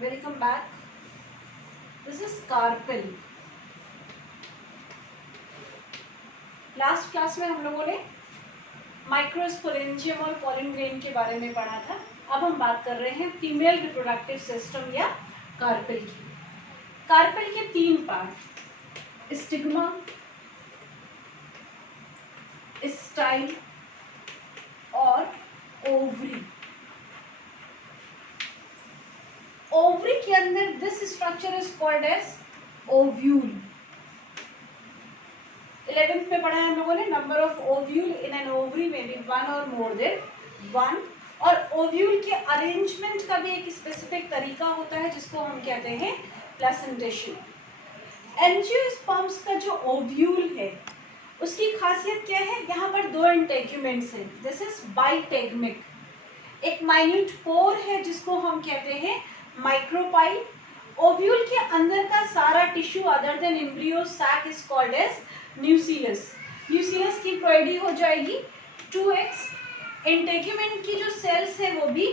Welcome back. This is carpel. Last class में हम लोगों ने माइक्रोस्पोरेंजियम और पॉलन ग्रेन के बारे में पढ़ा था. अब हम बात कर रहे हैं फीमेल रिप्रोडक्टिव सिस्टम या कार्पेल की. कार्पेल के 3 पार्ट, स्टिग्मा, स्टाइल और ओवरी. ओवरी के अंदर this structure is called as ovule. 11th में पढ़ा है हम लोगों ने number of ovule in an ovary में बी 1 और मोर देन 1. और ओव्यूल के अरेंजमेंट का भी एक स्पेसिफिक तरीका होता है जिसको हम कहते हैं प्लेसेंटेशन. एंजियोस्पर्म्स का जो ओव्यूल है उसकी खासियत क्या है? यहाँ पर 2 इंटेग्यूमेंट्स हैं. This is bitegmic. एक माइन्यूट पोर है जिसको हम कहते हैं माइक्रोपाइल. ओव्यूल के अंदर का सारा tissue other than embryo sac is called as nucellus. Nucellus की प्रोइडी हो जाएगी 2x. इंटेग्यूमेंट की जो सेल्स है वो भी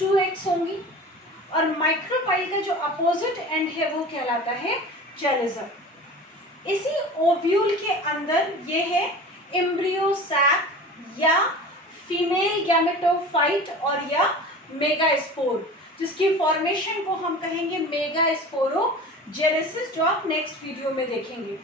2x होंगी. और माइक्रोपाइल का जो अपोजिट एंड है वो कहलाता है चैलिज़म. इसी ओव्यूल के अंदर ये है एम्ब्रियो सैक या फीमेल गैमेटोफाइट और या मेगास्पोर, जिसकी फॉर्मेशन को हम कहेंगे मेगास्पोरोजेनेसिस, जो आप नेक्स्ट वीडियो में देखेंगे.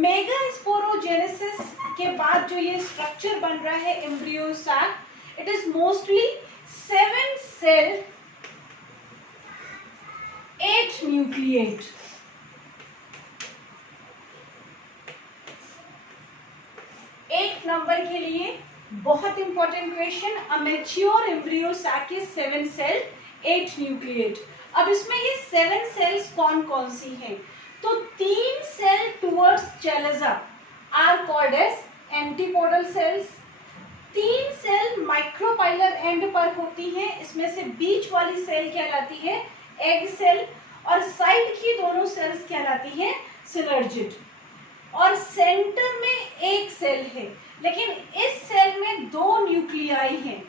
मेगास्पोरोजेनेसिस के बाद जो ये स्ट्रक्चर बन रहा है embryo sac, it is mostly 7 cell 8 nucleate. एक नंबर के लिए बहुत important question. A mature embryo sac is 7 cell 8 nucleate. अब इसमें ये 7 सेल्स कौन कौन सी हैं? तो 3 cell towards chalaza are called as antipodal cells. 3 cell micropylar end पर होती हैं. इसमें से बीच वाली सेल कहलाती है एग सेल और साइड की दोनों सेल्स कहलाती हैं सिनर्जिड. और सेंटर में एक सेल है, लेकिन इस सेल में 2 न्यूक्लियाई हैं.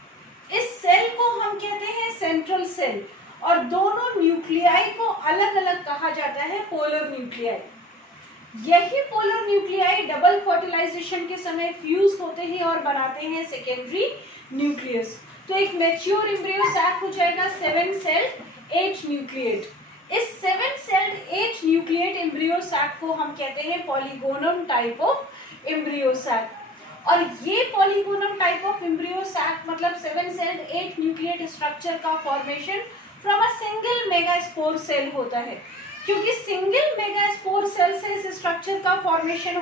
इस सेल को हम कहते हैं सेंट्रल सेल और दोनों न्यूक्लियाई को अलग अलग कहा जाता है पोलर न्यूक्लियाई. यही पोलर न्यूक्लियाई डबल फर्टिलाइजेशन के समय फ्यूज होते हैं और बनाते हैं सेकेंडरी न्यूक्लियस. तो एक मैच्योर एम्ब्रियो सैक हो जाएगा 7 सेल 8 न्यूक्लिएट. इस 7 सेल्ड 8 न्यूक्लिएट एम्ब्रियो सैक को हम कहते हैं polygonum type of embryo sac. और ये polygonum type of embryo sac मतलब 7 सेल्ड 8 न्यूक्लिएट स्ट्रक्चर का formation from a single megaspore cell होता है. क्योंकि सिंगल मेगास्पोर सेल से इस स्ट्रक्चर का फॉर्मेशन